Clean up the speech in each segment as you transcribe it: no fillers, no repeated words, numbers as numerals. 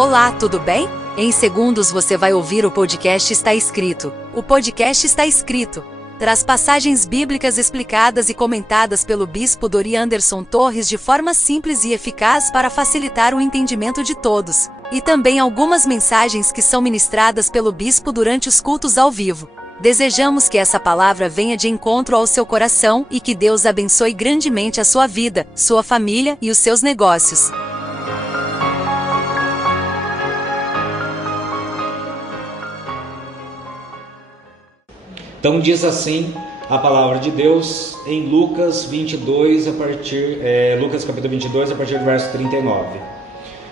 Olá, tudo bem? Em segundos você vai ouvir o podcast Está Escrito. O podcast Está Escrito traz passagens bíblicas explicadas e comentadas pelo bispo Dori Anderson Torres de forma simples e eficaz para facilitar o entendimento de todos. E também algumas mensagens que são ministradas pelo bispo durante os cultos ao vivo. Desejamos que essa palavra venha de encontro ao seu coração e que Deus abençoe grandemente a sua vida, sua família e os seus negócios. Então diz assim a palavra de Deus em Lucas 22, Lucas capítulo 22, a partir do verso 39.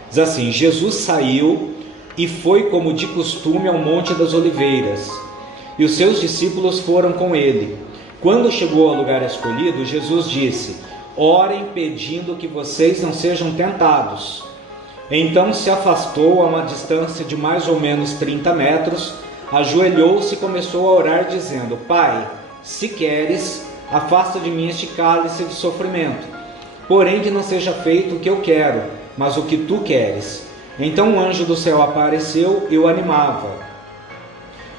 Diz assim: Jesus saiu e foi como de costume ao Monte das Oliveiras, e os seus discípulos foram com ele. Quando chegou ao lugar escolhido, Jesus disse: orem pedindo que vocês não sejam tentados. Então se afastou a uma distância de mais ou menos 30 metros, ajoelhou-se e começou a orar dizendo: Pai, se queres, afasta de mim este cálice de sofrimento. Porém que não seja feito o que eu quero, mas o que tu queres. Então um anjo do céu apareceu e o animava.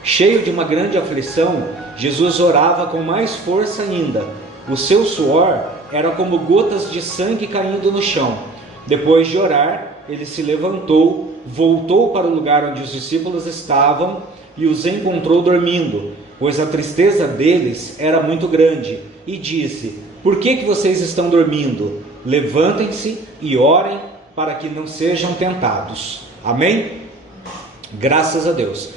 Cheio de uma grande aflição, Jesus orava com mais força ainda. O seu suor era como gotas de sangue caindo no chão. Depois de orar, ele se levantou, voltou para o lugar onde os discípulos estavam e os encontrou dormindo, pois a tristeza deles era muito grande, e disse: por que vocês estão dormindo? Levantem-se e orem para que não sejam tentados. Amém? Graças a Deus.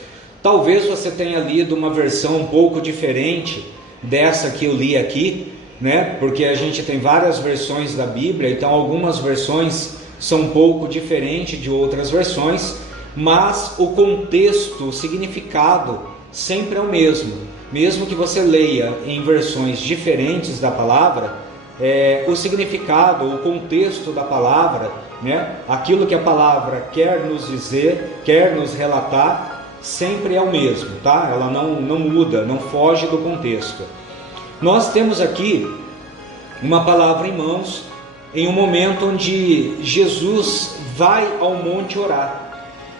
Talvez você tenha lido uma versão um pouco diferente dessa que eu li aqui, né? Porque a gente tem várias versões da Bíblia, então algumas versões são um pouco diferentes de outras versões, mas o contexto, o significado sempre é o mesmo. Mesmo que você leia em versões diferentes da palavra, o significado, o contexto da palavra, né, aquilo que a palavra quer nos dizer, quer nos relatar, sempre é o mesmo, tá? Ela não muda, não foge do contexto. Nós temos aqui uma palavra em mãos, em um momento onde Jesus vai ao monte orar.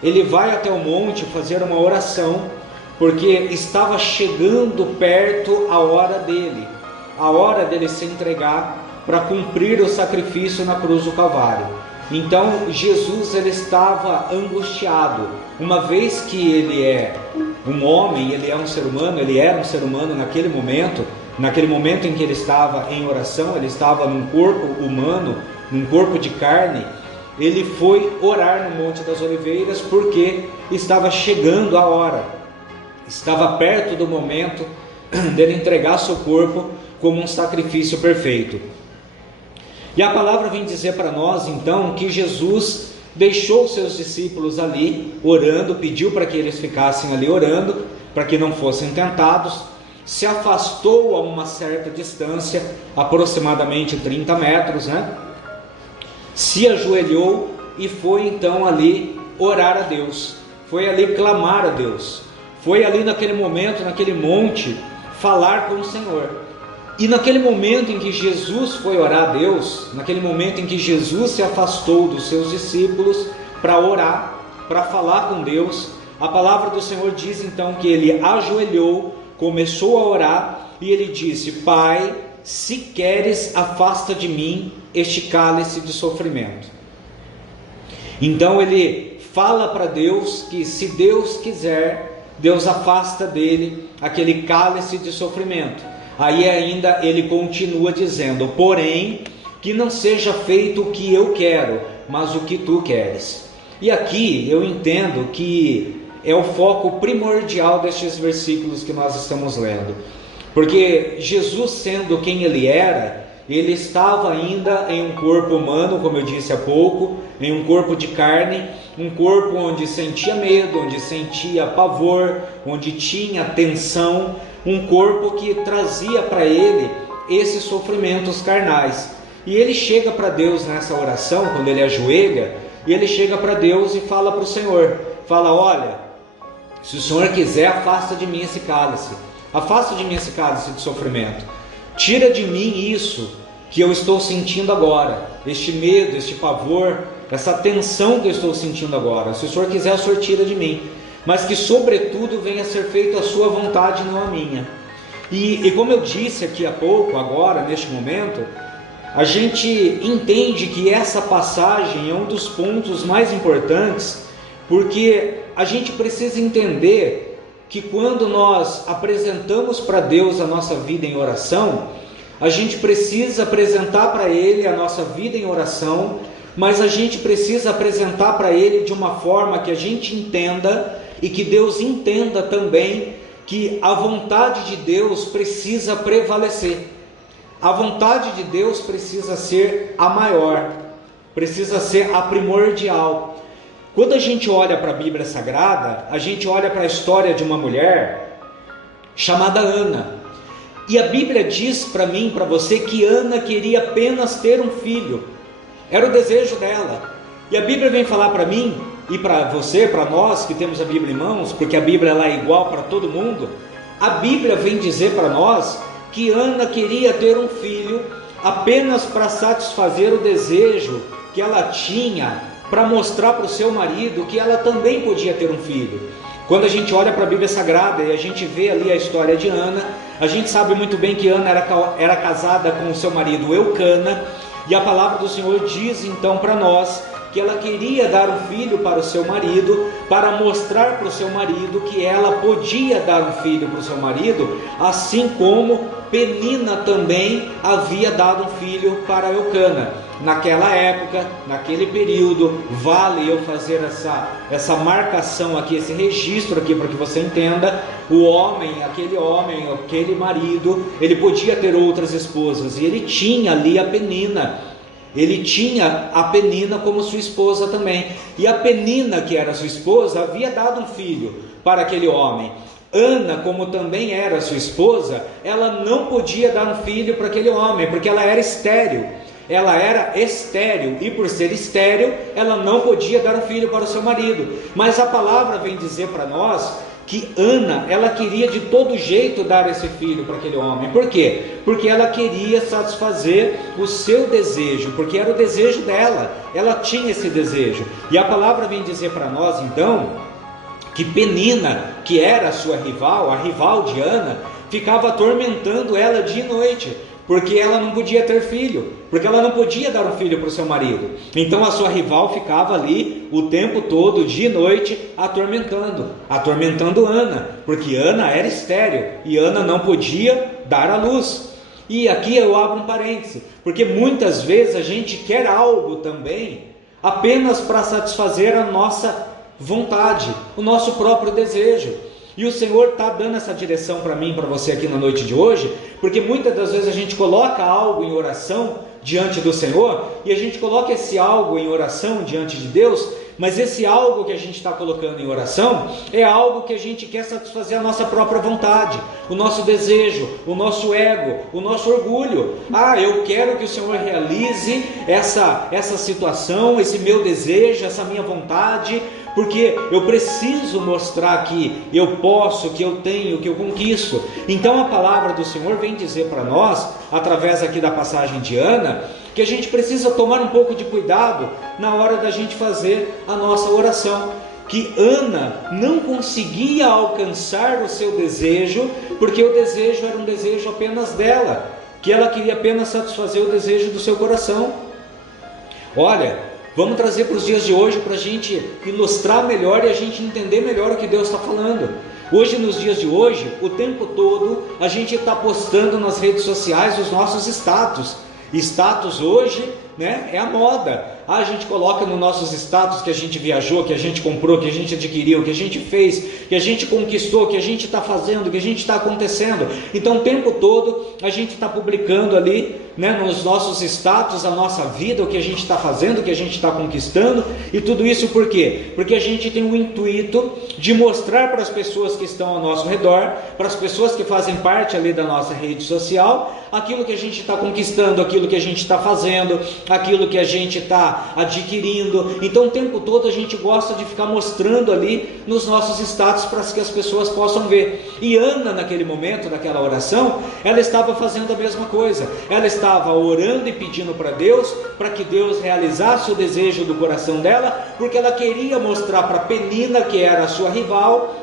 Ele vai até o monte fazer uma oração, porque estava chegando perto a hora dele se entregar para cumprir o sacrifício na cruz do Calvário. Então Jesus ele estava angustiado, uma vez que ele é um homem, ele é um ser humano, ele era um ser humano naquele momento em que ele estava em oração, ele estava num corpo humano, num corpo de carne. Ele foi orar no Monte das Oliveiras porque estava chegando a hora, estava perto do momento dele entregar seu corpo como um sacrifício perfeito. E a palavra vem dizer para nós então que Jesus deixou seus discípulos ali orando, pediu para que eles ficassem ali orando, para que não fossem tentados, se afastou a uma certa distância, aproximadamente 30 metros, né? Se ajoelhou e foi então ali orar a Deus, foi ali clamar a Deus, foi ali naquele momento, naquele monte, falar com o Senhor. E naquele momento em que Jesus foi orar a Deus, naquele momento em que Jesus se afastou dos seus discípulos para orar, para falar com Deus, a palavra do Senhor diz então que ele ajoelhou, começou a orar e ele disse: Pai, se queres, afasta de mim este cálice de sofrimento. Então ele fala para Deus que se Deus quiser, Deus afasta dele aquele cálice de sofrimento. Aí ainda ele continua dizendo: porém que não seja feito o que eu quero, mas o que tu queres. E aqui eu entendo que é o foco primordial destes versículos que nós estamos lendo. Porque Jesus, sendo quem ele era, ele estava ainda em um corpo humano, como eu disse há pouco, em um corpo de carne, um corpo onde sentia medo, onde sentia pavor, onde tinha tensão, um corpo que trazia para ele esses sofrimentos carnais. E ele chega para Deus nessa oração, quando ele ajoelha, e ele chega para Deus e fala para o Senhor, fala: olha, se o Senhor quiser, afasta de mim esse cálice. Afasta de mim esse cálice de sofrimento. Tira de mim isso que eu estou sentindo agora, este medo, este pavor, essa tensão que eu estou sentindo agora. Se o Senhor quiser, o Senhor tira de mim, mas que sobretudo venha a ser feita a sua vontade, não a minha. E como eu disse aqui há pouco, agora, neste momento, a gente entende que essa passagem é um dos pontos mais importantes, porque a gente precisa entender que quando nós apresentamos para Deus a nossa vida em oração, a gente precisa apresentar para Ele a nossa vida em oração, mas a gente precisa apresentar para Ele de uma forma que a gente entenda e que Deus entenda também que a vontade de Deus precisa prevalecer. A vontade de Deus precisa ser a maior, precisa ser a primordial. Quando a gente olha para a Bíblia Sagrada, a gente olha para a história de uma mulher chamada Ana. E a Bíblia diz para mim, para você, que Ana queria apenas ter um filho. Era o desejo dela. E a Bíblia vem falar para mim e para você, para nós que temos a Bíblia em mãos, porque a Bíblia ela é igual para todo mundo. A Bíblia vem dizer para nós que Ana queria ter um filho apenas para satisfazer o desejo que ela tinha, para mostrar para o seu marido que ela também podia ter um filho. Quando a gente olha para a Bíblia Sagrada e a gente vê ali a história de Ana, a gente sabe muito bem que Ana era casada com o seu marido Eucana, e a palavra do Senhor diz então para nós que ela queria dar um filho para o seu marido, para mostrar para o seu marido que ela podia dar um filho para o seu marido, assim como Penina também havia dado um filho para Eucana. Naquela época, naquele período, vale eu fazer essa marcação aqui, esse registro aqui para que você entenda, aquele marido, ele podia ter outras esposas, e ele tinha ali a Penina. Ele tinha a Penina como sua esposa também. E a Penina, que era sua esposa, havia dado um filho para aquele homem. Ana, como também era sua esposa, ela não podia dar um filho para aquele homem, porque ela era estéril. Ela era estéril, e por ser estéril, ela não podia dar um filho para o seu marido. Mas a palavra vem dizer para nós que Ana, ela queria de todo jeito dar esse filho para aquele homem. Por quê? Porque ela queria satisfazer o seu desejo, porque era o desejo dela, ela tinha esse desejo. E a palavra vem dizer para nós então, que Penina, que era a sua rival, a rival de Ana, ficava atormentando ela dia e noite, porque ela não podia ter filho, porque ela não podia dar um filho para o seu marido. Então a sua rival ficava ali o tempo todo, dia e noite, atormentando Ana, porque Ana era estéril e Ana não podia dar à luz. E aqui eu abro um parêntese, porque muitas vezes a gente quer algo também apenas para satisfazer a nossa vontade, o nosso próprio desejo. E o Senhor está dando essa direção para mim, para você aqui na noite de hoje, porque muitas das vezes a gente coloca algo em oração diante do Senhor, e a gente coloca esse algo em oração diante de Deus, mas esse algo que a gente está colocando em oração é algo que a gente quer satisfazer a nossa própria vontade, o nosso desejo, o nosso ego, o nosso orgulho. Eu quero que o Senhor realize essa situação, esse meu desejo, essa minha vontade, porque eu preciso mostrar que eu posso, que eu tenho, que eu conquisto. Então a palavra do Senhor vem dizer para nós, através aqui da passagem de Ana, que a gente precisa tomar um pouco de cuidado na hora da gente fazer a nossa oração. Que Ana não conseguia alcançar o seu desejo, porque o desejo era um desejo apenas dela, que ela queria apenas satisfazer o desejo do seu coração. Olha, vamos trazer para os dias de hoje para a gente ilustrar melhor e a gente entender melhor o que Deus está falando. Hoje, nos dias de hoje, o tempo todo a gente está postando nas redes sociais os nossos status. Status hoje, né, é a moda. A gente coloca nos nossos status que a gente viajou, que a gente comprou, que a gente adquiriu, que a gente fez, que a gente conquistou, que a gente está fazendo, que a gente está acontecendo. Então o tempo todo a gente está publicando ali, né, nos nossos status a nossa vida, o que a gente está fazendo, o que a gente está conquistando. E tudo isso por quê? Porque a gente tem o intuito de mostrar para as pessoas que estão ao nosso redor, para as pessoas que fazem parte ali da nossa rede social, aquilo que a gente está conquistando, aquilo que a gente está fazendo, aquilo que a gente está está adquirindo. Então o tempo todo a gente gosta de ficar mostrando ali nos nossos status para que as pessoas possam ver. E Ana, naquele momento, naquela oração, ela estava fazendo a mesma coisa. Ela estava orando e pedindo para Deus, para que Deus realizasse o desejo do coração dela, porque ela queria mostrar para Penina, que era a sua rival,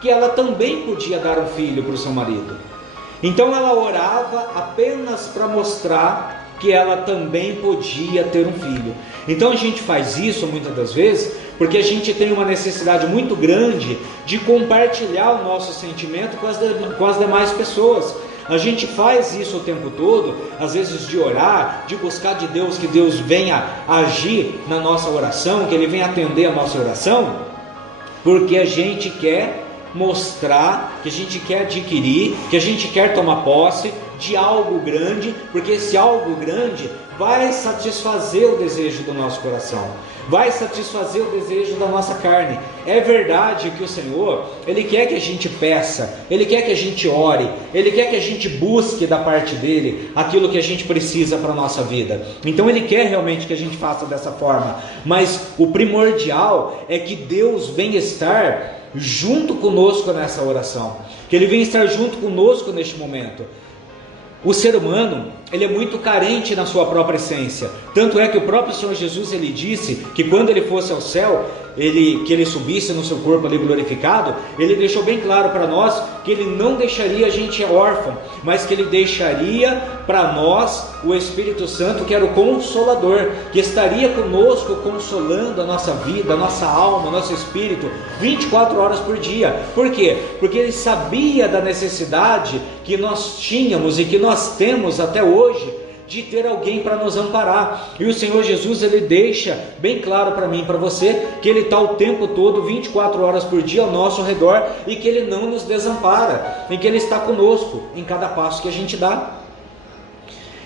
que ela também podia dar um filho para o seu marido. Então ela orava apenas para mostrar que ela também podia ter um filho. Então a gente faz isso muitas das vezes porque a gente tem uma necessidade muito grande de compartilhar o nosso sentimento com as demais pessoas. A gente faz isso o tempo todo, às vezes de orar, de buscar de Deus, que Deus venha agir na nossa oração, que Ele venha atender a nossa oração, porque a gente quer mostrar, que a gente quer adquirir, que a gente quer tomar posse de algo grande, porque esse algo grande vai satisfazer o desejo do nosso coração, vai satisfazer o desejo da nossa carne. É verdade que o Senhor, Ele quer que a gente peça, Ele quer que a gente ore, Ele quer que a gente busque da parte dEle aquilo que a gente precisa para a nossa vida. Então Ele quer realmente que a gente faça dessa forma, mas o primordial é que Deus venha estar junto conosco nessa oração, que Ele venha estar junto conosco neste momento. O ser humano, ele é muito carente na sua própria essência, tanto é que o próprio Senhor Jesus, Ele disse que quando Ele fosse ao céu, que Ele subisse no seu corpo ali glorificado, Ele deixou bem claro para nós que Ele não deixaria a gente órfão, mas que Ele deixaria para nós o Espírito Santo, que era o Consolador, que estaria conosco consolando a nossa vida, a nossa alma, o nosso espírito 24 horas por dia. Por quê? Porque Ele sabia da necessidade que nós tínhamos e que nós temos até hoje de ter alguém para nos amparar. E o Senhor Jesus, Ele deixa bem claro para mim e para você que Ele está o tempo todo, 24 horas por dia ao nosso redor, e que Ele não nos desampara, e que Ele está conosco em cada passo que a gente dá.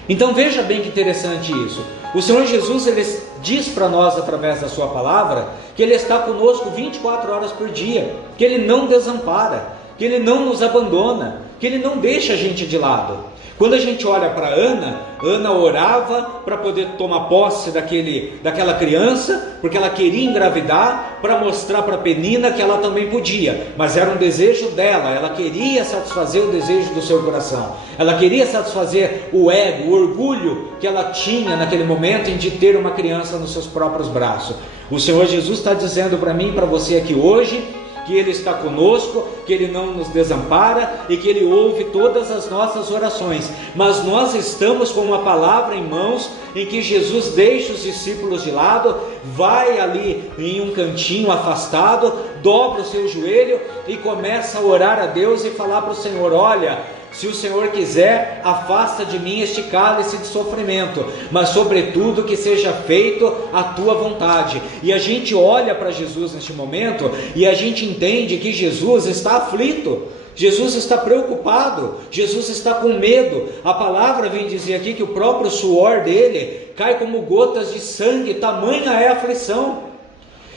Então veja bem que interessante isso. O Senhor Jesus, Ele diz para nós através da sua palavra que Ele está conosco 24 horas por dia, que Ele não desampara, que Ele não nos abandona, que Ele não deixa a gente de lado. Quando a gente olha para Ana orava para poder tomar posse daquela criança, porque ela queria engravidar, para mostrar para Penina que ela também podia, mas era um desejo dela, ela queria satisfazer o desejo do seu coração, ela queria satisfazer o ego, o orgulho que ela tinha naquele momento em de ter uma criança nos seus próprios braços. O Senhor Jesus está dizendo para mim e para você aqui hoje, que Ele está conosco, que Ele não nos desampara e que Ele ouve todas as nossas orações. Mas nós estamos com uma palavra em mãos, em que Jesus deixa os discípulos de lado, vai ali em um cantinho afastado, dobra o seu joelho e começa a orar a Deus e falar para o Senhor: olha, se o Senhor quiser, afasta de mim este cálice de sofrimento, mas sobretudo que seja feito a tua vontade. E a gente olha para Jesus neste momento e a gente entende que Jesus está aflito, Jesus está preocupado, Jesus está com medo. A palavra vem dizer aqui que o próprio suor dele cai como gotas de sangue, tamanha é a aflição.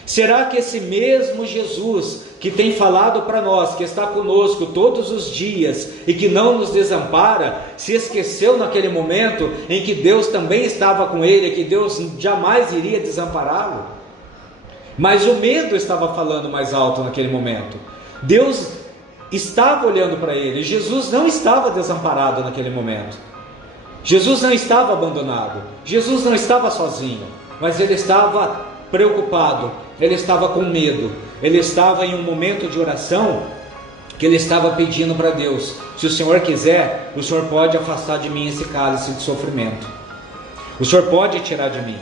Será que esse mesmo Jesus que tem falado para nós, que está conosco todos os dias e que não nos desampara, se esqueceu naquele momento em que Deus também estava com ele, que Deus jamais iria desampará-lo? Mas o medo estava falando mais alto naquele momento. Deus estava olhando para ele. Jesus não estava desamparado naquele momento. Jesus não estava abandonado. Jesus não estava sozinho, mas ele estava preocupado, ele estava com medo, ele estava em um momento de oração que ele estava pedindo para Deus: se o Senhor quiser, o Senhor pode afastar de mim esse cálice de sofrimento, o Senhor pode tirar de mim,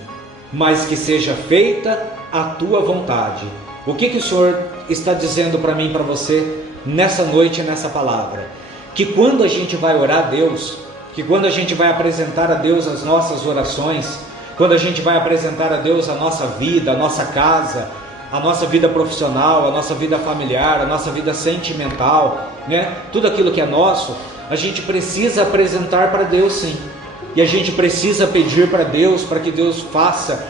mas que seja feita a tua vontade. O que o Senhor está dizendo para mim e para você nessa noite, nessa palavra? Que quando a gente vai orar a Deus, que quando a gente vai apresentar a Deus as nossas orações, quando a gente vai apresentar a Deus a nossa vida, a nossa casa, a nossa vida profissional, a nossa vida familiar, a nossa vida sentimental, né? Tudo aquilo que é nosso, a gente precisa apresentar para Deus, sim. E a gente precisa pedir para Deus, para que Deus faça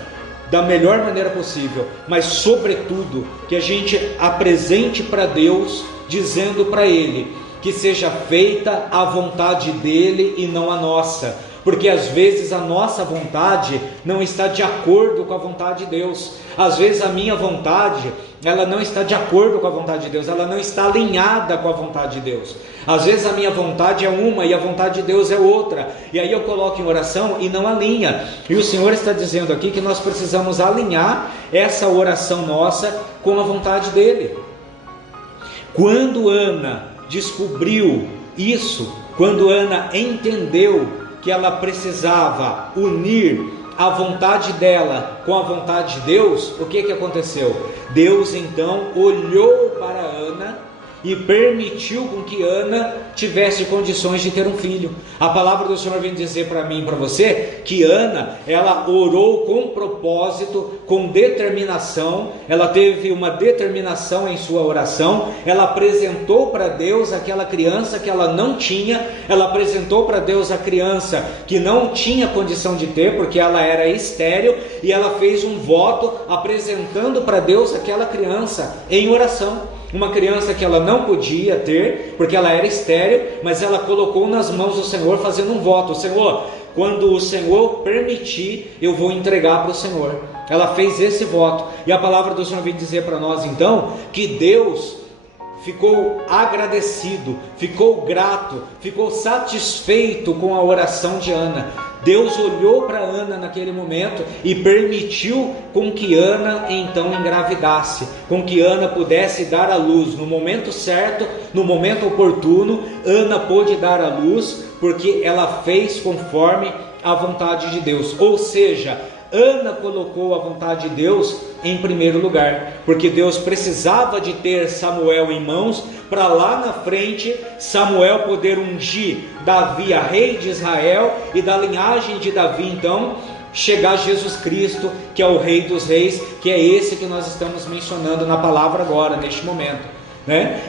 da melhor maneira possível, mas sobretudo que a gente apresente para Deus, dizendo para Ele que seja feita a vontade dEle e não a nossa. porque às vezes a nossa vontade não está de acordo com a vontade de Deus. Às vezes a minha vontade, ela não está de acordo com a vontade de Deus, ela não está alinhada com a vontade de Deus. Às vezes a minha vontade é uma e a vontade de Deus é outra, e aí eu coloco em oração e não alinha. E o Senhor está dizendo aqui que nós precisamos alinhar essa oração nossa com a vontade dEle. Quando Ana descobriu isso, quando Ana entendeu que ela precisava unir a vontade dela com a vontade de Deus, o que aconteceu? Deus então olhou para Ana e permitiu com que Ana tivesse condições de ter um filho. A palavra do Senhor vem dizer para mim e para você que Ana, ela orou com propósito, com determinação, ela teve uma determinação em sua oração, ela apresentou para Deus aquela criança que ela não tinha, ela apresentou para Deus a criança que não tinha condição de ter, porque ela era estéril, e ela fez um voto apresentando para Deus aquela criança em oração. Uma criança que ela não podia ter, porque ela era estéril, mas ela colocou nas mãos do Senhor, fazendo um voto: Senhor, quando o Senhor permitir, eu vou entregar para o Senhor. Ela fez esse voto, e a palavra do Senhor vem dizer para nós então, que Deus ficou agradecido, ficou grato, ficou satisfeito com a oração de Ana. Deus olhou para Ana naquele momento e permitiu com que Ana então engravidasse, com que Ana pudesse dar à luz no momento certo, no momento oportuno. Ana pôde dar à luz porque ela fez conforme a vontade de Deus, ou seja, Ana colocou a vontade de Deus em primeiro lugar, porque Deus precisava de ter Samuel em mãos, para lá na frente Samuel poder ungir Davi a rei de Israel, e da linhagem de Davi então chegar Jesus Cristo, que é o Rei dos Reis, que é esse que nós estamos mencionando na palavra agora, neste momento.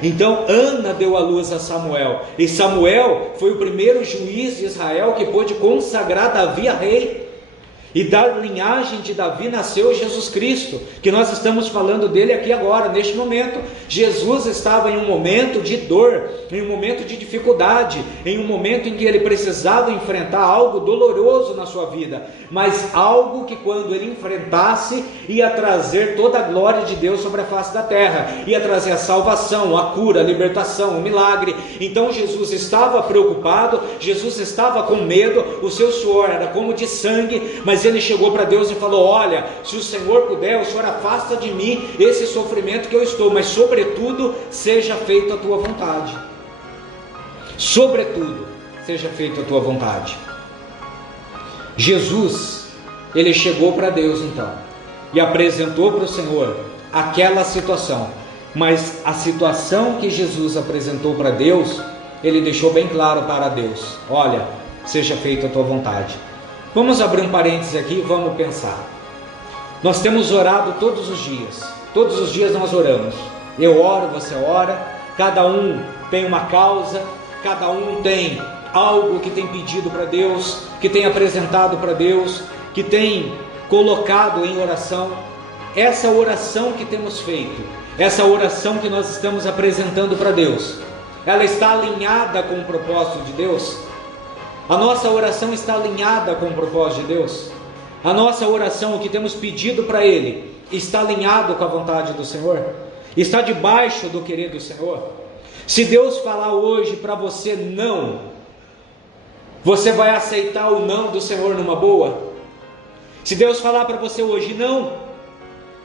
Então Ana deu à luz a Samuel, e Samuel foi o primeiro juiz de Israel que pôde consagrar Davi a rei. E da linhagem de Davi nasceu Jesus Cristo, que nós estamos falando dele aqui agora, neste momento. Jesus estava em um momento de dor, em um momento de dificuldade, em um momento em que ele precisava enfrentar algo doloroso na sua vida, mas algo que quando ele enfrentasse, ia trazer toda a glória de Deus sobre a face da terra, ia trazer a salvação, a cura, a libertação, o milagre. Então Jesus estava preocupado, Jesus estava com medo, o seu suor era como de sangue, mas ele chegou para Deus e falou: olha, se o Senhor puder, o Senhor afasta de mim esse sofrimento que eu estou, mas sobretudo seja feita a tua vontade. Sobretudo seja feita a tua vontade. Jesus, ele chegou para Deus então e apresentou para o Senhor aquela situação, mas a situação que Jesus apresentou para Deus, ele deixou bem claro para Deus: olha, seja feita a tua vontade. Vamos abrir um parênteses aqui e vamos pensar. Nós temos orado todos os dias nós oramos. Eu oro, você ora, cada um tem uma causa, cada um tem algo que tem pedido para Deus, que tem apresentado para Deus, que tem colocado em oração. Essa oração que temos feito, essa oração que nós estamos apresentando para Deus, ela está alinhada com o propósito de Deus? A nossa oração está alinhada com o propósito de Deus? A nossa oração, o que temos pedido para Ele, está alinhado com a vontade do Senhor? Está debaixo do querer do Senhor? Se Deus falar hoje para você não, você vai aceitar o não do Senhor numa boa? Se Deus falar para você hoje não,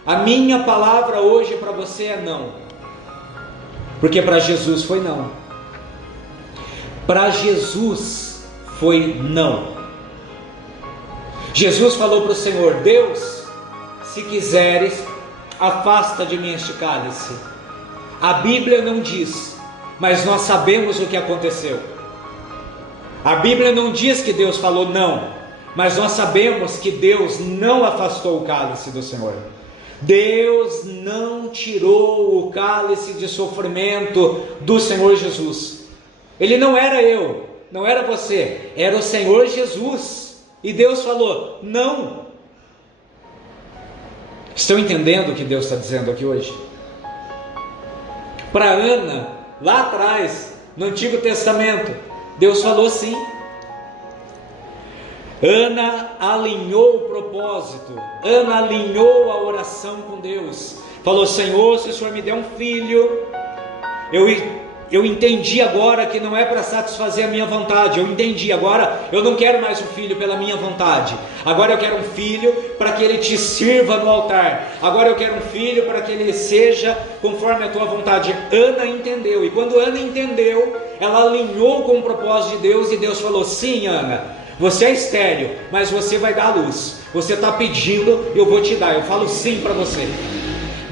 a minha palavra hoje para você é não, porque para Jesus foi não. Para Jesus foi não. Jesus falou para o Senhor: Deus, se quiseres, afasta de mim este cálice. A Bíblia não diz, mas nós sabemos o que aconteceu. A Bíblia não diz que Deus falou não, mas nós sabemos que Deus não afastou o cálice do Senhor. Deus não tirou o cálice de sofrimento do Senhor Jesus. Ele não era eu, não era você, era o Senhor Jesus. E Deus falou não. Estão entendendo o que Deus está dizendo aqui hoje? Para Ana, lá atrás, no Antigo Testamento, Deus falou sim. Ana alinhou o propósito, Ana alinhou a oração com Deus. Falou: Senhor, se o Senhor me der um filho, eu entendi agora que não é para satisfazer a minha vontade. Eu entendi agora, eu não quero mais um filho pela minha vontade. Agora eu quero um filho para que ele te sirva no altar. Agora eu quero um filho para que ele seja conforme a tua vontade. Ana entendeu, e quando Ana entendeu, ela alinhou com o propósito de Deus, e Deus falou: sim, Ana, você é estéril, mas você vai dar à luz. Você está pedindo, eu vou te dar. Eu falo sim para você.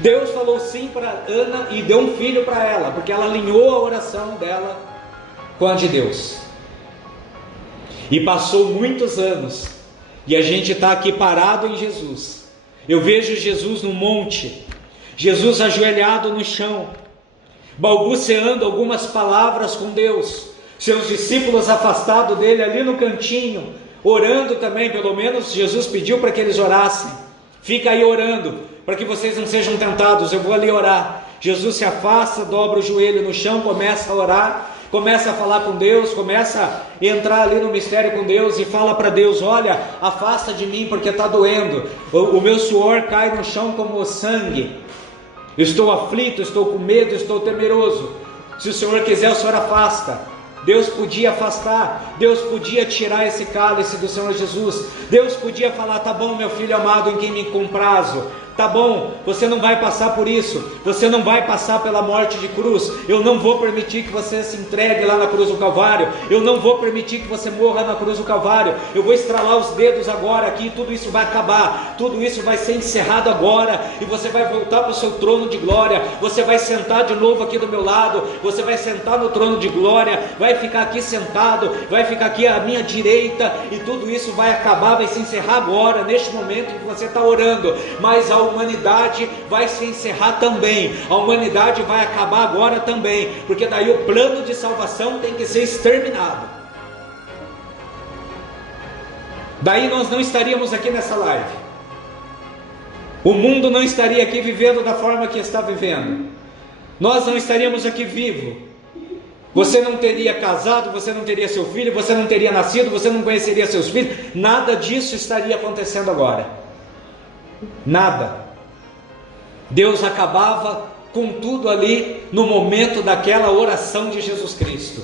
Deus falou sim para Ana e deu um filho para ela, porque ela alinhou a oração dela com a de Deus. E passou muitos anos, e a gente está aqui parado em Jesus. Eu vejo Jesus no monte, Jesus ajoelhado no chão, balbuciando algumas palavras com Deus, seus discípulos afastados dele ali no cantinho, orando também. Pelo menos Jesus pediu para que eles orassem. Fica aí orando, para que vocês não sejam tentados, eu vou ali orar. Jesus se afasta, dobra o joelho no chão, começa a orar, começa a falar com Deus, começa a entrar ali no mistério com Deus, e fala para Deus: olha, afasta de mim porque está doendo, o meu suor cai no chão como sangue, estou aflito, estou com medo, estou temeroso. Se o Senhor quiser, o Senhor afasta. Deus podia afastar, Deus podia tirar esse cálice do Senhor Jesus, Deus podia falar: tá bom, meu filho amado, em quem me comprazo, tá bom, você não vai passar por isso, você não vai passar pela morte de cruz, eu não vou permitir que você se entregue lá na cruz do Calvário, eu não vou permitir que você morra na cruz do Calvário, eu vou estralar os dedos agora aqui, tudo isso vai acabar, tudo isso vai ser encerrado agora, e você vai voltar para o seu trono de glória, você vai sentar de novo aqui do meu lado, você vai sentar no trono de glória, vai ficar aqui sentado, vai ficar aqui à minha direita, e tudo isso vai acabar, vai se encerrar agora, neste momento que você está orando. Mas a humanidade vai se encerrar também, a humanidade vai acabar agora também, porque daí o plano de salvação tem que ser exterminado. Daí nós não estaríamos aqui nessa live, o mundo não estaria aqui vivendo da forma que está vivendo, nós não estaríamos aqui vivos, você não teria casado, você não teria seu filho, você não teria nascido, você não conheceria seus filhos, nada disso estaria acontecendo agora, nada. Deus acabava com tudo ali no momento daquela oração de Jesus Cristo.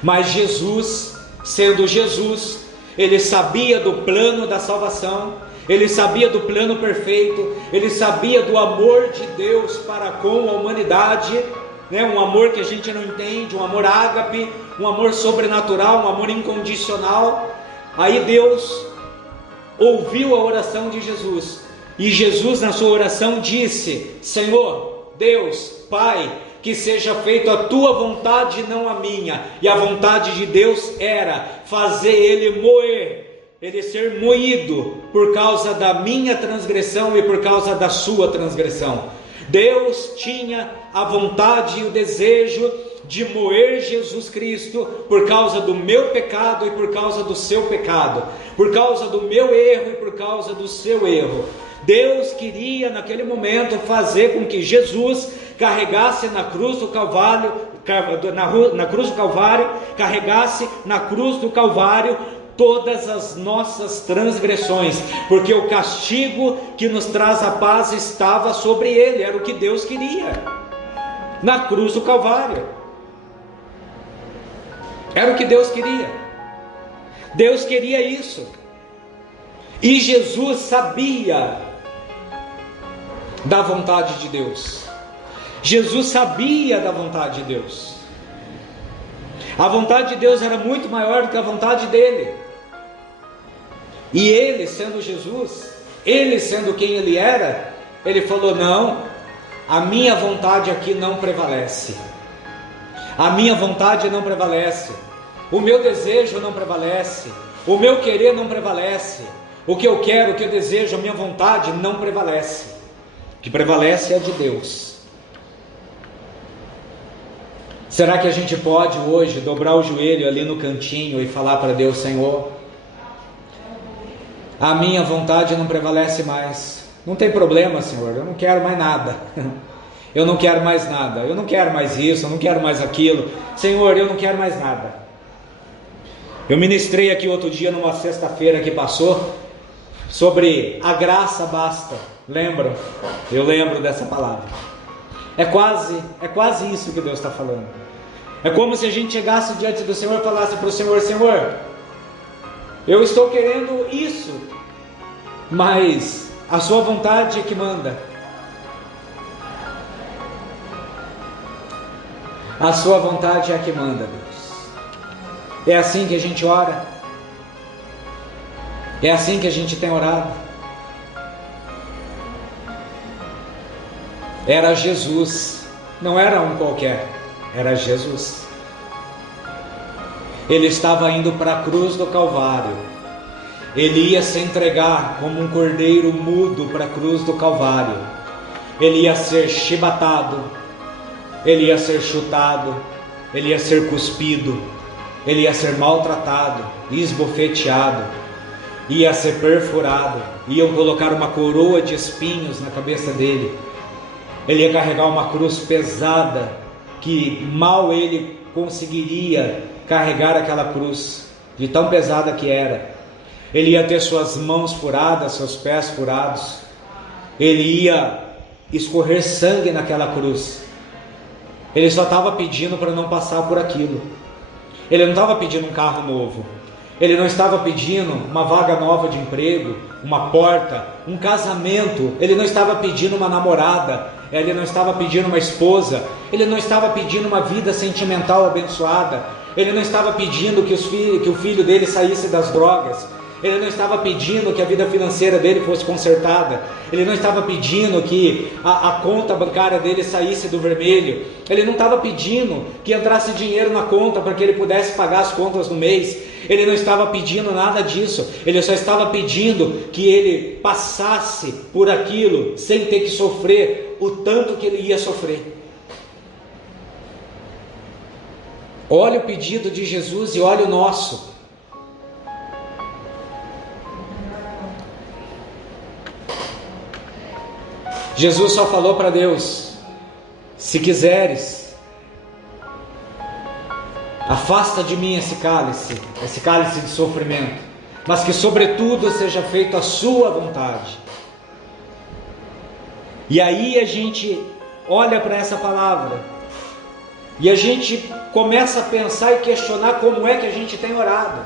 Mas Jesus, sendo Jesus, ele sabia do plano da salvação, ele sabia do plano perfeito, ele sabia do amor de Deus para com a humanidade, um amor que a gente não entende, um amor ágape, um amor sobrenatural, um amor incondicional. Aí Deus ouviu a oração de Jesus, e Jesus na sua oração disse: Senhor, Deus, Pai, que seja feita a tua vontade e não a minha. E a vontade de Deus era fazer ele moer, ele ser moído por causa da minha transgressão e por causa da sua transgressão. Deus tinha a vontade e o desejo de moer Jesus Cristo por causa do meu pecado e por causa do seu pecado, por causa do meu erro e por causa do seu erro. Deus queria naquele momento fazer com que Jesus carregasse na cruz do Calvário, carregasse na cruz do Calvário todas as nossas transgressões, porque o castigo que nos traz a paz estava sobre ele, era o que Deus queria, na cruz do Calvário, era o que Deus queria. Deus queria isso, e Jesus sabia da vontade de Deus. Jesus sabia da vontade de Deus. A vontade de Deus era muito maior do que a vontade dele. E ele, sendo Jesus, ele sendo quem ele era, ele falou: não, a minha vontade aqui não prevalece. A minha vontade não prevalece. O meu desejo não prevalece. O meu querer não prevalece. O que eu quero, o que eu desejo, a minha vontade não prevalece. O que prevalece é a de Deus. Será que a gente pode hoje dobrar o joelho ali no cantinho e falar para Deus: Senhor, a minha vontade não prevalece mais. Não tem problema, Senhor, eu não quero mais nada. Eu não quero mais nada. Eu não quero mais isso, eu não quero mais aquilo. Senhor, eu não quero mais nada. Eu ministrei aqui outro dia, numa sexta-feira que passou, sobre a graça basta. Lembram? Eu lembro dessa palavra. É quase isso que Deus está falando. É como se a gente chegasse diante do Senhor e falasse para o Senhor: Senhor, eu estou querendo isso, mas a sua vontade é que manda. A sua vontade é a que manda, Deus. É assim que a gente ora? É assim que a gente tem orado? Era Jesus, não era um qualquer, era Jesus. Ele estava indo para a cruz do Calvário. Ele ia se entregar como um cordeiro mudo para a cruz do Calvário. Ele ia ser chibatado, ele ia ser chutado, ele ia ser cuspido, ele ia ser maltratado, esbofeteado, ia ser perfurado, iam colocar uma coroa de espinhos na cabeça dele. Ele ia carregar uma cruz pesada, que mal ele conseguiria carregar aquela cruz, de tão pesada que era. Ele ia ter suas mãos furadas, seus pés furados. Ele ia escorrer sangue naquela cruz. Ele só estava pedindo para não passar por aquilo. Ele não estava pedindo um carro novo. Ele não estava pedindo uma vaga nova de emprego, uma porta, um casamento. Ele não estava pedindo uma namorada. Ele não estava pedindo uma esposa. Ele não estava pedindo uma vida sentimental abençoada. Ele não estava pedindo que o filho dele saísse das drogas. Ele não estava pedindo que a vida financeira dele fosse consertada. Ele não estava pedindo que a conta bancária dele saísse do vermelho. Ele não estava pedindo que entrasse dinheiro na conta para que ele pudesse pagar as contas do mês. Ele não estava pedindo nada disso. Ele só estava pedindo que ele passasse por aquilo sem ter que sofrer o tanto que ele ia sofrer. Olha o pedido de Jesus e olha o nosso. Jesus só falou para Deus: se quiseres, afasta de mim esse cálice de sofrimento, mas que sobretudo seja feita a sua vontade. E aí a gente olha para essa palavra e a gente começa a pensar e questionar como é que a gente tem orado.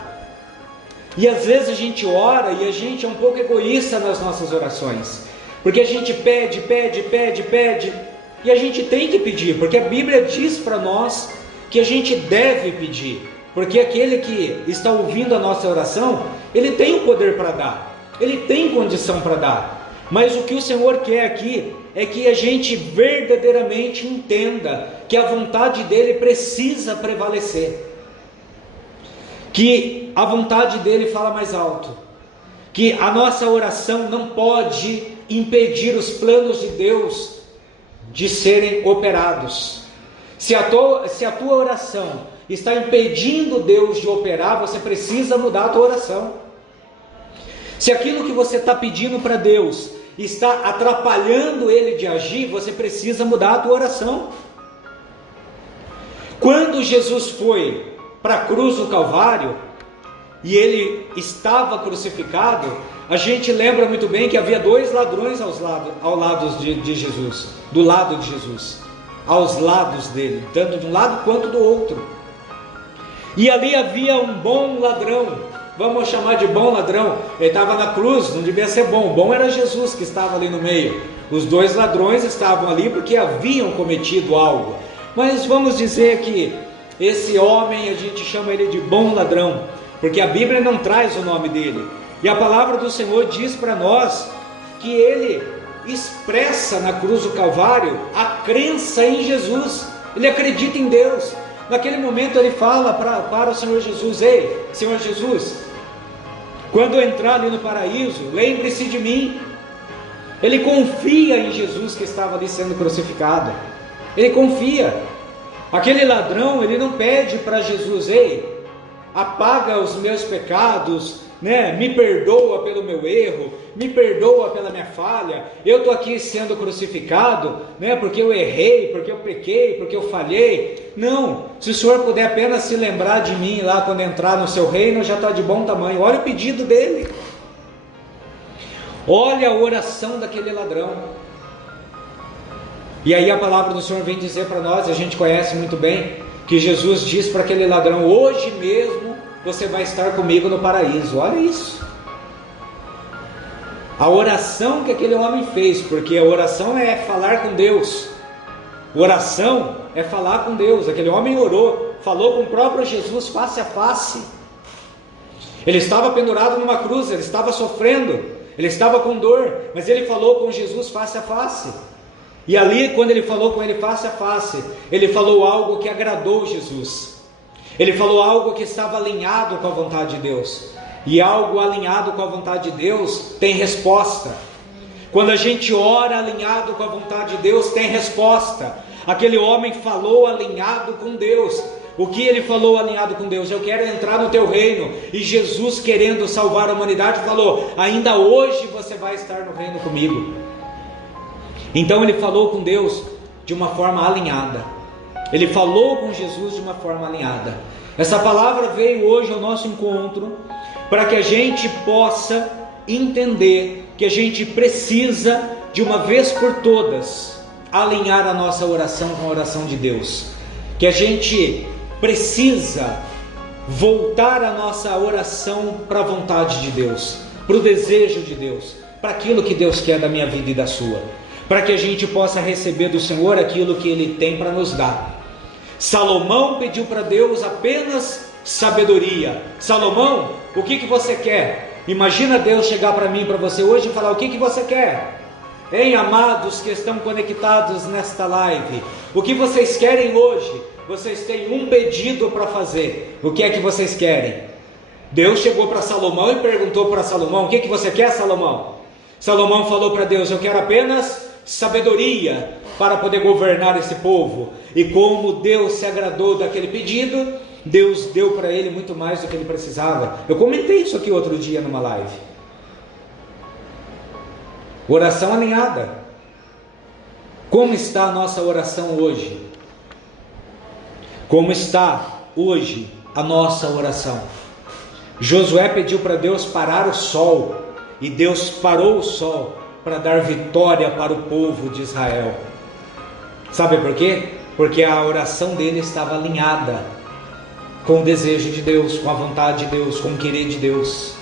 E às vezes a gente ora e a gente é um pouco egoísta nas nossas orações, porque a gente pede, e a gente tem que pedir, porque a Bíblia diz para nós que a gente deve pedir, porque aquele que está ouvindo a nossa oração, ele tem o poder para dar, ele tem condição para dar. Mas o que o Senhor quer aqui é que a gente verdadeiramente entenda que a vontade dele precisa prevalecer, que a vontade dele fala mais alto, que a nossa oração não pode impedir os planos de Deus de serem operados. Se a tua oração está impedindo Deus de operar, você precisa mudar a tua oração. Se aquilo que você está pedindo para Deus está atrapalhando Ele de agir, você precisa mudar a tua oração. Quando Jesus foi para a cruz do Calvário e Ele estava crucificado, a gente lembra muito bem que havia dois ladrões ao lado de Jesus, do lado de Jesus, aos lados dele, tanto de um lado quanto do outro. E ali havia um bom ladrão, vamos chamar de bom ladrão. Ele estava na cruz, não devia ser bom, bom era Jesus que estava ali no meio. Os dois ladrões estavam ali porque haviam cometido algo, mas vamos dizer que esse homem, a gente chama ele de bom ladrão, porque a Bíblia não traz o nome dele. E a palavra do Senhor diz para nós que ele expressa na cruz do Calvário a crença em Jesus. Ele acredita em Deus. Naquele momento ele fala para o Senhor Jesus: ei, Senhor Jesus, quando eu entrar ali no paraíso, lembre-se de mim. Ele confia em Jesus que estava ali sendo crucificado. Ele confia. Aquele ladrão, ele não pede para Jesus: ei, apaga os meus pecados, né, me perdoa pelo meu erro, me perdoa pela minha falha, eu estou aqui sendo crucificado, né, porque eu errei, porque eu pequei, porque eu falhei. Não, se o Senhor puder apenas se lembrar de mim lá quando entrar no seu reino, já está de bom tamanho. Olha o pedido dele, olha a oração daquele ladrão. E aí a palavra do Senhor vem dizer para nós, a gente conhece muito bem, que Jesus diz para aquele ladrão: hoje mesmo você vai estar comigo no paraíso. Olha isso, a oração que aquele homem fez, porque a oração é falar com Deus, oração é falar com Deus. Aquele homem orou, falou com o próprio Jesus face a face. Ele estava pendurado numa cruz, ele estava sofrendo, ele estava com dor, mas ele falou com Jesus face a face. E ali, quando ele falou com ele face a face, ele falou algo que agradou Jesus. Ele falou algo que estava alinhado com a vontade de Deus. E algo alinhado com a vontade de Deus tem resposta. Quando a gente ora alinhado com a vontade de Deus, tem resposta. Aquele homem falou alinhado com Deus. O que ele falou alinhado com Deus? Eu quero entrar no teu reino. E Jesus, querendo salvar a humanidade, falou: ainda hoje você vai estar no reino comigo. Então ele falou com Deus de uma forma alinhada. Ele falou com Jesus de uma forma alinhada. Essa palavra veio hoje ao nosso encontro para que a gente possa entender que a gente precisa, de uma vez por todas, alinhar a nossa oração com a oração de Deus. Que a gente precisa voltar a nossa oração para a vontade de Deus, para o desejo de Deus, para aquilo que Deus quer da minha vida e da sua, para que a gente possa receber do Senhor aquilo que Ele tem para nos dar. Salomão pediu para Deus apenas sabedoria. Salomão, o que você quer? Imagina Deus chegar para mim e para você hoje e falar: o que você quer? Hein, amados que estão conectados nesta live, o que vocês querem hoje? Vocês têm um pedido para fazer. O que é que vocês querem? Deus chegou para Salomão e perguntou para Salomão: o que você quer, Salomão? Salomão falou para Deus: eu quero apenas sabedoria para poder governar esse povo. E como Deus se agradou daquele pedido, Deus deu para ele muito mais do que ele precisava. Eu comentei isso aqui outro dia numa live. Oração alinhada. Como está a nossa oração hoje? Como está hoje a nossa oração? Josué pediu para Deus parar o sol, e Deus parou o sol para dar vitória para o povo de Israel. Sabe por quê? Porque a oração dele estava alinhada com o desejo de Deus, com a vontade de Deus, com o querer de Deus.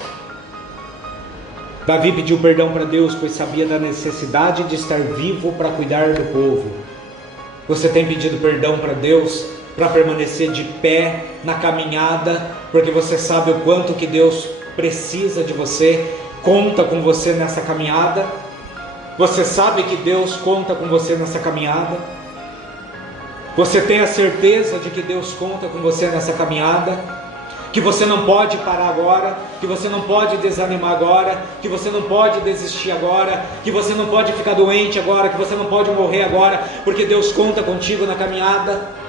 Davi pediu perdão para Deus, pois sabia da necessidade de estar vivo para cuidar do povo. Você tem pedido perdão para Deus para permanecer de pé na caminhada, porque você sabe o quanto que Deus precisa de você, conta com você nessa caminhada? Você sabe que Deus conta com você nessa caminhada? Você tem a certeza de que Deus conta com você nessa caminhada? Que você não pode parar agora, que você não pode desanimar agora, que você não pode desistir agora, que você não pode ficar doente agora, que você não pode morrer agora, porque Deus conta contigo na caminhada?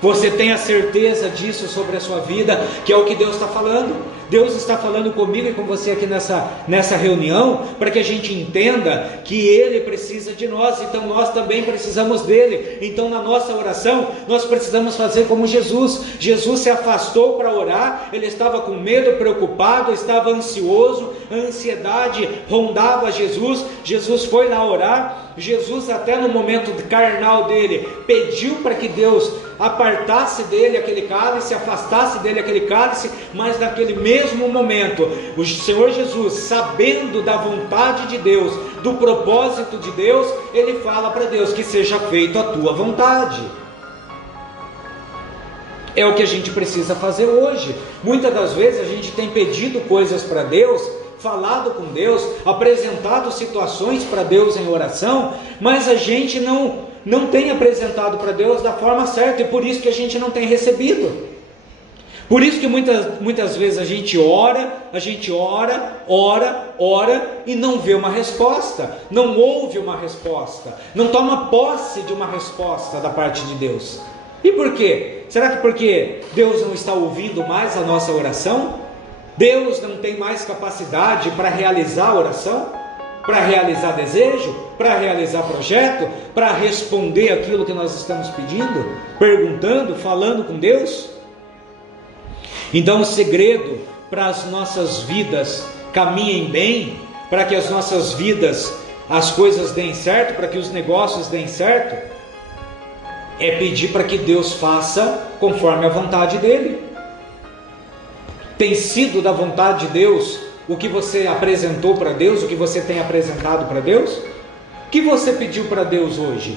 Você tem a certeza disso sobre a sua vida, que é o que Deus está falando? Deus está falando comigo e com você aqui nessa reunião, para que a gente entenda que Ele precisa de nós, então nós também precisamos dEle. Então na nossa oração, nós precisamos fazer como Jesus. Jesus se afastou para orar, Ele estava com medo, preocupado, estava ansioso, a ansiedade rondava Jesus. Jesus foi lá orar, Jesus até no momento carnal dele, pediu para que Deus apartasse dele aquele cálice, afastasse dele aquele cálice, mas naquele mesmo momento, o Senhor Jesus, sabendo da vontade de Deus, do propósito de Deus, ele fala para Deus: que seja feita a tua vontade. É o que a gente precisa fazer hoje. Muitas das vezes a gente tem pedido coisas para Deus, falado com Deus, apresentado situações para Deus em oração, mas a gente não tem apresentado para Deus da forma certa, e por isso que a gente não tem recebido. Por isso que muitas vezes a gente ora e não vê uma resposta, não ouve uma resposta, não toma posse de uma resposta da parte de Deus. E por quê? Será que porque Deus não está ouvindo mais a nossa oração? Deus não tem mais capacidade para realizar oração, para realizar desejo, para realizar projeto, para responder aquilo que nós estamos pedindo, perguntando, falando com Deus? Então o segredo para as nossas vidas caminhem bem, para que as nossas vidas, as coisas deem certo, para que os negócios deem certo, é pedir para que Deus faça conforme a vontade dele. Tem sido da vontade de Deus o que você apresentou para Deus, o que você tem apresentado para Deus? O que você pediu para Deus hoje?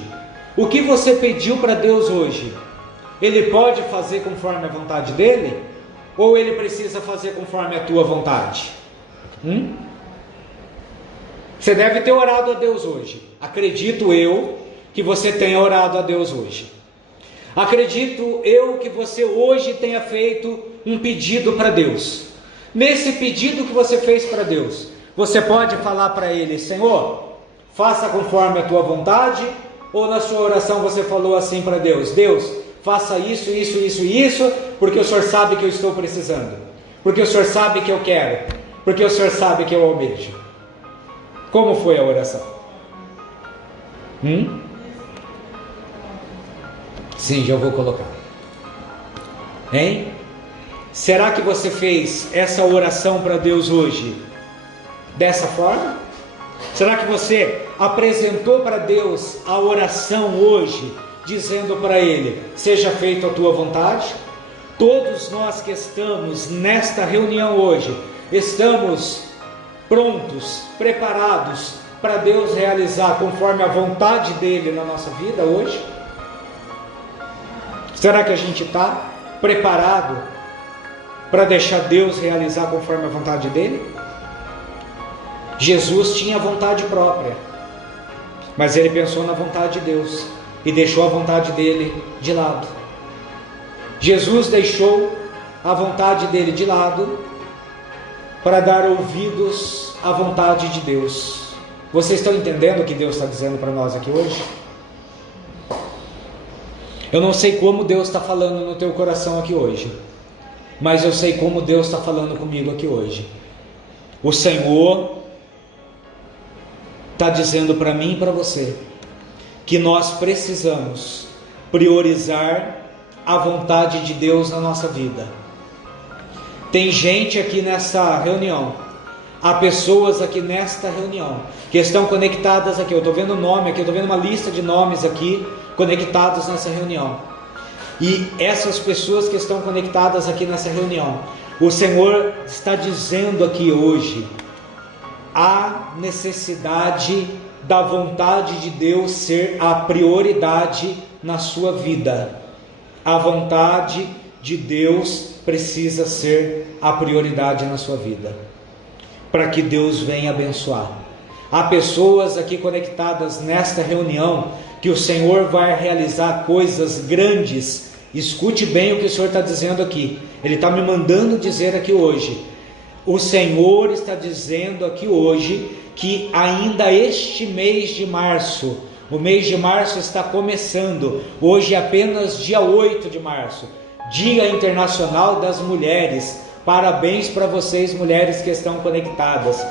O que você pediu para Deus hoje? Ele pode fazer conforme a vontade dele? Ou ele precisa fazer conforme a tua vontade? Você deve ter orado a Deus hoje. Acredito eu que você tenha orado a Deus hoje. Acredito eu que você hoje tenha feito um pedido para Deus. Nesse pedido que você fez para Deus, você pode falar para Ele: Senhor, faça conforme a tua vontade. Ou na sua oração você falou assim para Deus: Deus, faça isso, isso, isso e isso, porque o Senhor sabe que eu estou precisando, porque o Senhor sabe que eu quero, porque o Senhor sabe que eu almejo. Como foi a oração? Sim, já vou colocar. Hein? Será que você fez essa oração para Deus hoje dessa forma? Será que você apresentou para Deus a oração hoje, dizendo para Ele: seja feita a tua vontade? Todos nós que estamos nesta reunião hoje, estamos prontos, preparados para Deus realizar conforme a vontade dele na nossa vida hoje? Será que a gente está preparado para deixar Deus realizar conforme a vontade dele? Jesus tinha vontade própria, mas ele pensou na vontade de Deus e deixou a vontade dele de lado. Jesus deixou a vontade dele de lado para dar ouvidos à vontade de Deus. Vocês estão entendendo o que Deus está dizendo para nós aqui hoje? Eu não sei como Deus está falando no teu coração aqui hoje, mas eu sei como Deus está falando comigo aqui hoje. O Senhor está dizendo para mim e para você que nós precisamos priorizar a vontade de Deus na nossa vida. Tem gente aqui nessa reunião, há pessoas aqui nesta reunião que estão conectadas aqui. Eu estou vendo nome aqui, eu estou vendo uma lista de nomes aqui conectados nessa reunião. E essas pessoas que estão conectadas aqui nessa reunião, o Senhor está dizendo aqui hoje: há necessidade da vontade de Deus ser a prioridade na sua vida. A vontade de Deus precisa ser a prioridade na sua vida, para que Deus venha abençoar. Há pessoas aqui conectadas nesta reunião que o Senhor vai realizar coisas grandes. Escute bem o que o Senhor está dizendo aqui. Ele está me mandando dizer aqui hoje. O Senhor está dizendo aqui hoje que ainda este mês de março, o mês de março está começando. Hoje é apenas dia 8 de março, Dia Internacional das Mulheres. Parabéns para vocês, mulheres que estão conectadas.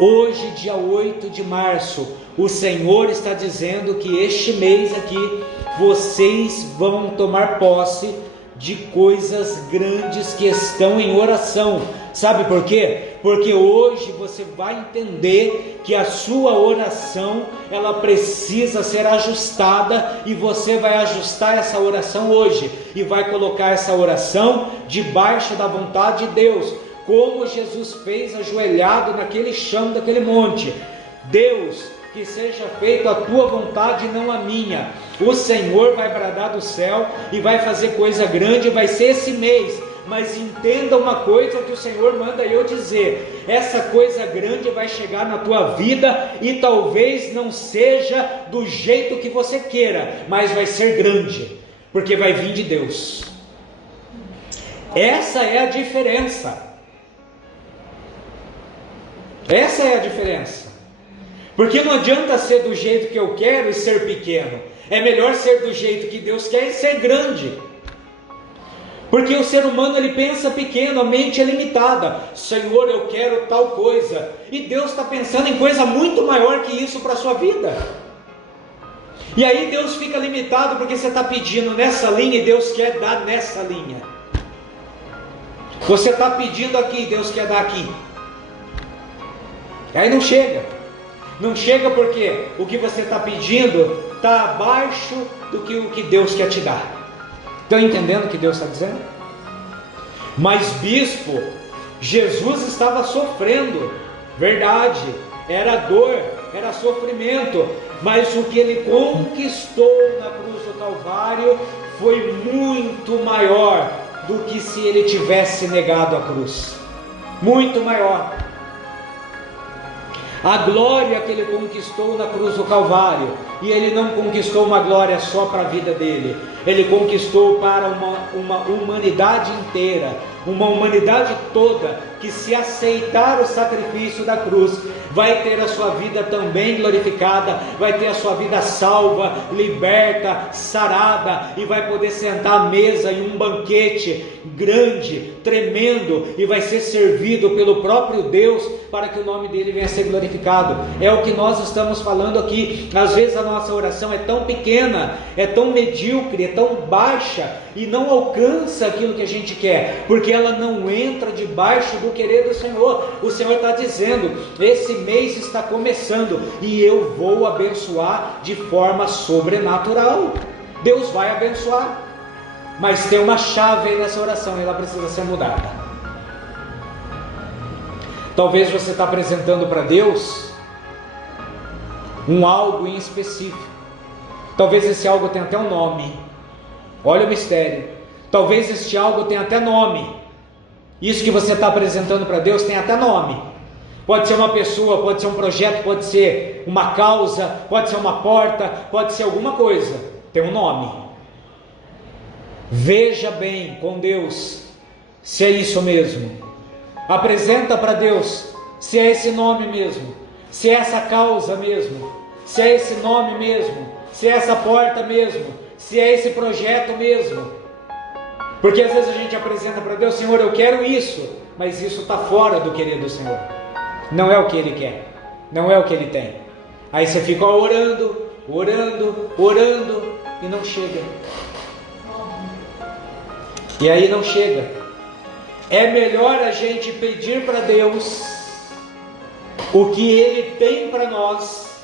Hoje, dia 8 de março, o Senhor está dizendo que este mês aqui, vocês vão tomar posse de coisas grandes que estão em oração. Sabe por quê? Porque hoje você vai entender que a sua oração, ela precisa ser ajustada, e você vai ajustar essa oração hoje, e vai colocar essa oração debaixo da vontade de Deus, como Jesus fez ajoelhado naquele chão daquele monte. Deus, que seja feita a tua vontade e não a minha. O Senhor vai bradar do céu e vai fazer coisa grande, vai ser esse mês. Mas entenda uma coisa que o Senhor manda eu dizer: essa coisa grande vai chegar na tua vida, e talvez não seja do jeito que você queira, mas vai ser grande, porque vai vir de Deus. Essa é a diferença. Essa é a diferença. Porque não adianta ser do jeito que eu quero e ser pequeno. É melhor ser do jeito que Deus quer e ser grande. Porque o ser humano ele pensa pequeno, a mente é limitada. Senhor, eu quero tal coisa. E Deus está pensando em coisa muito maior que isso para a sua vida. E aí Deus fica limitado porque você está pedindo nessa linha e Deus quer dar nessa linha. Você está pedindo aqui, Deus quer dar aqui. Aí não chega. Não chega porque o que você está pedindo está abaixo do que o que Deus quer te dar. Estão entendendo o que Deus está dizendo? Mas bispo, Jesus estava sofrendo, verdade, era dor, era sofrimento, mas o que ele conquistou na cruz do Calvário foi muito maior do que se ele tivesse negado a cruz, muito maior. A glória que ele conquistou na cruz do Calvário, e ele não conquistou uma glória só para a vida dele, ele conquistou para uma humanidade inteira, uma humanidade toda, que se aceitar o sacrifício da cruz, vai ter a sua vida também glorificada, vai ter a sua vida salva, liberta, sarada, e vai poder sentar à mesa em um banquete grande, tremendo, e vai ser servido pelo próprio Deus, para que o nome dele venha a ser glorificado. É o que nós estamos falando aqui. Às vezes a nossa oração é tão pequena, é tão medíocre, é tão baixa, e não alcança aquilo que a gente quer, porque ela não entra debaixo do querer do Senhor. O Senhor está dizendo, esse mês está começando, e eu vou abençoar de forma sobrenatural. Deus vai abençoar, mas tem uma chave aí nessa oração, e ela precisa ser mudada. Talvez você está apresentando para Deus um algo em específico. Talvez esse algo tenha até um nome. Olha o mistério. Talvez este algo tenha até nome. Isso que você está apresentando para Deus tem até nome. Pode ser uma pessoa, pode ser um projeto, pode ser uma causa, pode ser uma porta, pode ser alguma coisa. Tem um nome. Veja bem com Deus se é isso mesmo. Apresenta para Deus se é esse nome mesmo, se é essa causa mesmo, se é esse nome mesmo, se é essa porta mesmo, se é esse projeto mesmo. Porque às vezes a gente apresenta para Deus, Senhor, eu quero isso, mas isso está fora do querer do Senhor, não é o que Ele quer, não é o que Ele tem. Aí você fica orando, e não chega. E aí não chega. É melhor a gente pedir para Deus o que Ele tem para nós,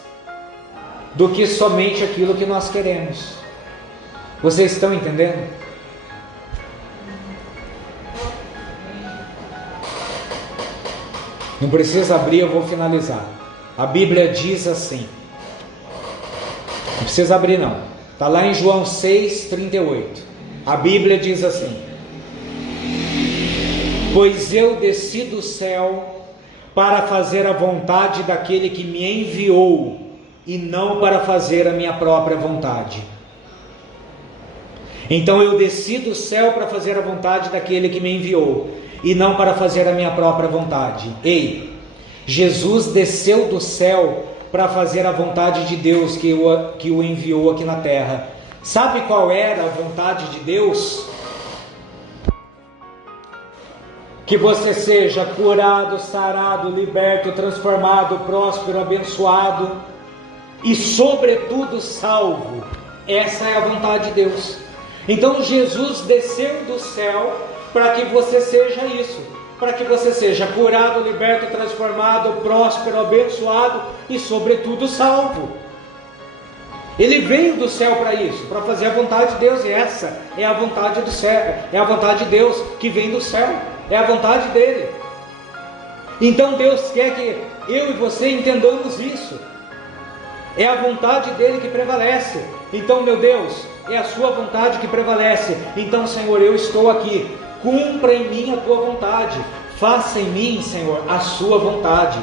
do que somente aquilo que nós queremos. Vocês estão entendendo? Não precisa abrir, eu vou finalizar. A Bíblia diz assim, não precisa abrir não, está lá em João 6,38. A Bíblia diz assim: pois eu desci do céu para fazer a vontade daquele que me enviou, e não para fazer a minha própria vontade. Então eu desci do céu para fazer a vontade daquele que me enviou, e não para fazer a minha própria vontade. Ei, Jesus desceu do céu para fazer a vontade de Deus que o enviou aqui na terra. Sabe qual era a vontade de Deus? Que você seja curado, sarado, liberto, transformado, próspero, abençoado e sobretudo salvo. Essa é a vontade de Deus. Então Jesus desceu do céu para que você seja isso, para que você seja curado, liberto, transformado, próspero, abençoado e sobretudo salvo. Ele veio do céu para isso, para fazer a vontade de Deus, e essa é a vontade do céu, é a vontade de Deus que vem do céu, é a vontade dele. Então Deus quer que eu e você entendamos isso. É a vontade dele que prevalece. Então, meu Deus, é a sua vontade que prevalece. Então, Senhor, eu estou aqui, cumpra em mim a tua vontade, faça em mim, Senhor, a sua vontade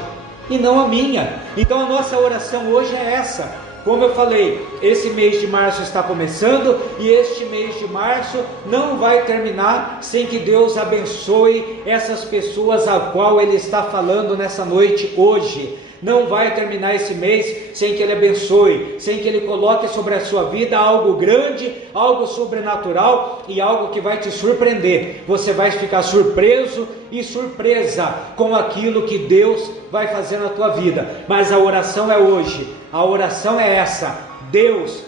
e não a minha. Então a nossa oração hoje é essa. Como eu falei, esse mês de março está começando, e este mês de março não vai terminar sem que Deus abençoe essas pessoas a qual Ele está falando nessa noite hoje. não vai terminar esse mês sem que Ele abençoe, sem que Ele coloque sobre a sua vida algo grande, algo sobrenatural e algo que vai te surpreender. Você vai ficar surpreso e surpresa com aquilo que Deus vai fazer na tua vida. Mas a oração é hoje, a oração é essa: Deus,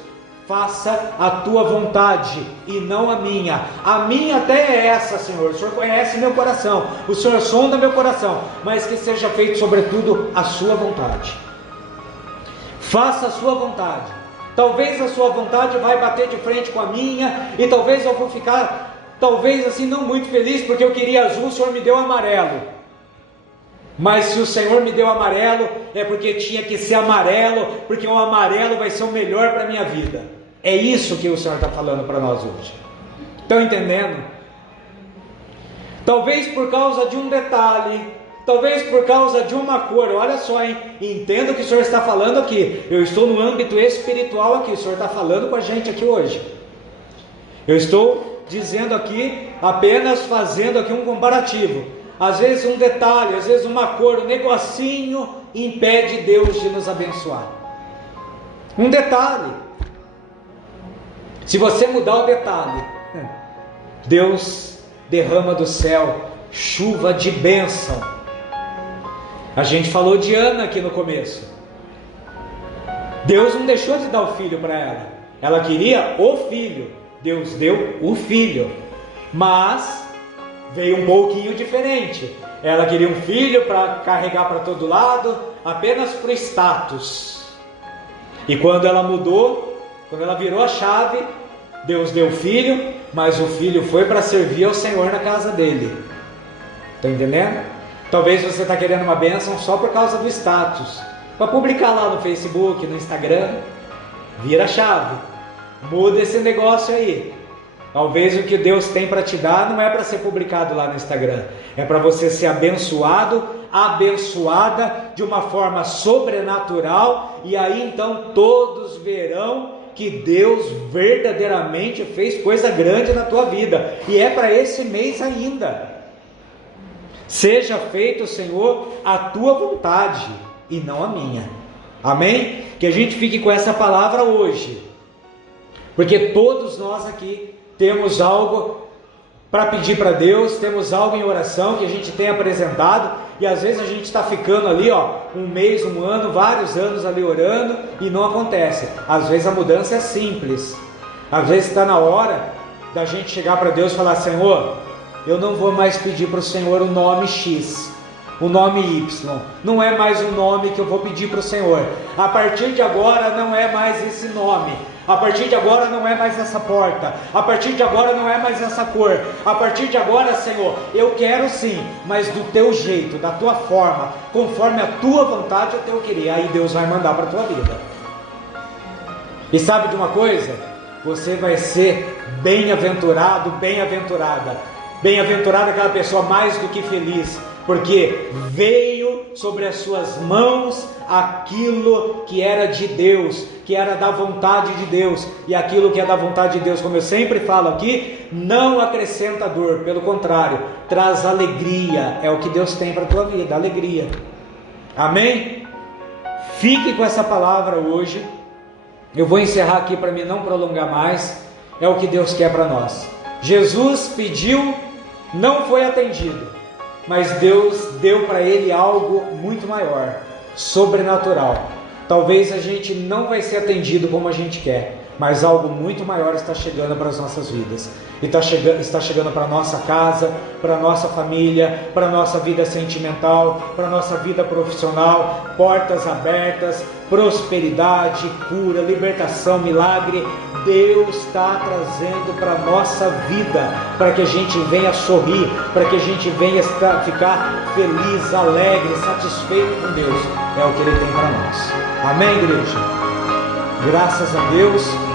faça a tua vontade e não a minha. A minha até é essa, Senhor. O Senhor conhece meu coração, o Senhor sonda meu coração, mas que seja feito sobretudo a sua vontade. Faça a sua vontade. Talvez a sua vontade vai bater de frente com a minha, e talvez eu vou ficar, talvez assim, não muito feliz, porque eu queria azul, o Senhor me deu amarelo. Mas se o Senhor me deu amarelo, é porque tinha que ser amarelo, porque o amarelo vai ser o melhor para a minha vida. É isso que o Senhor está falando para nós hoje. Estão entendendo? Talvez por causa de um detalhe, talvez por causa de uma cor. Olha só, hein? Entenda o que o Senhor está falando aqui. Eu estou no âmbito espiritual aqui. O Senhor está falando com a gente aqui hoje. Eu estou dizendo aqui, apenas fazendo aqui um comparativo. Às vezes um detalhe, às vezes uma cor, um negocinho impede Deus de nos abençoar. Um detalhe. Se você mudar o detalhe, Deus derrama do céu chuva de bênção. A gente falou de Ana aqui no começo. Deus não deixou de dar o filho para ela. Ela queria o filho. Deus deu o filho. Mas veio um pouquinho diferente. Ela queria um filho para carregar para todo lado, apenas para o status. E quando ela mudou, quando ela virou a chave, Deus deu o filho, mas o filho foi para servir ao Senhor na casa dele. Está entendendo? Talvez você está querendo uma bênção só por causa do status, para publicar lá no Facebook, no Instagram. Vira a chave, muda esse negócio aí. Talvez o que Deus tem para te dar não é para ser publicado lá no Instagram, é para você ser abençoado, abençoada de uma forma sobrenatural, e aí então todos verão que Deus verdadeiramente fez coisa grande na tua vida, e é para esse mês ainda. Seja feito, Senhor, a tua vontade e não a minha. Amém? Que a gente fique com essa palavra hoje, porque todos nós aqui temos algo para pedir para Deus, temos algo em oração que a gente tem apresentado, e às vezes a gente está ficando ali, um mês, um ano, vários anos ali orando, e não acontece. Às vezes a mudança é simples. Às vezes está na hora da gente chegar para Deus e falar: Senhor, eu não vou mais pedir para o Senhor o nome X, o nome Y, não é mais o nome que eu vou pedir para o Senhor. A partir de agora não é mais esse nome. A partir de agora não é mais essa porta. A partir de agora não é mais essa cor. A partir de agora, Senhor, eu quero sim, mas do teu jeito, da tua forma, conforme a tua vontade e o teu querer. Aí Deus vai mandar para a tua vida. E sabe de uma coisa? Você vai ser bem-aventurado, bem-aventurada. Bem-aventurada aquela pessoa mais do que feliz, porque veio sobre as suas mãos aquilo que era de Deus, que era da vontade de Deus. E aquilo que é da vontade de Deus, como eu sempre falo aqui, não acrescenta dor, pelo contrário, traz alegria. É o que Deus tem para a tua vida, alegria. Amém? Fique com essa palavra hoje. Eu vou encerrar aqui para mim não prolongar mais. É o que Deus quer para nós. Jesus pediu, não foi atendido, mas Deus deu para ele algo muito maior, sobrenatural. Talvez a gente não vai ser atendido como a gente quer, mas algo muito maior está chegando para as nossas vidas. E está chegando para a nossa casa, para a nossa família, para a nossa vida sentimental, para a nossa vida profissional. Portas abertas, prosperidade, cura, libertação, milagre. Deus está trazendo para a nossa vida, para que a gente venha sorrir, para que a gente venha ficar feliz, alegre, satisfeito com Deus. É o que Ele tem para nós. Amém, igreja? Graças a Deus.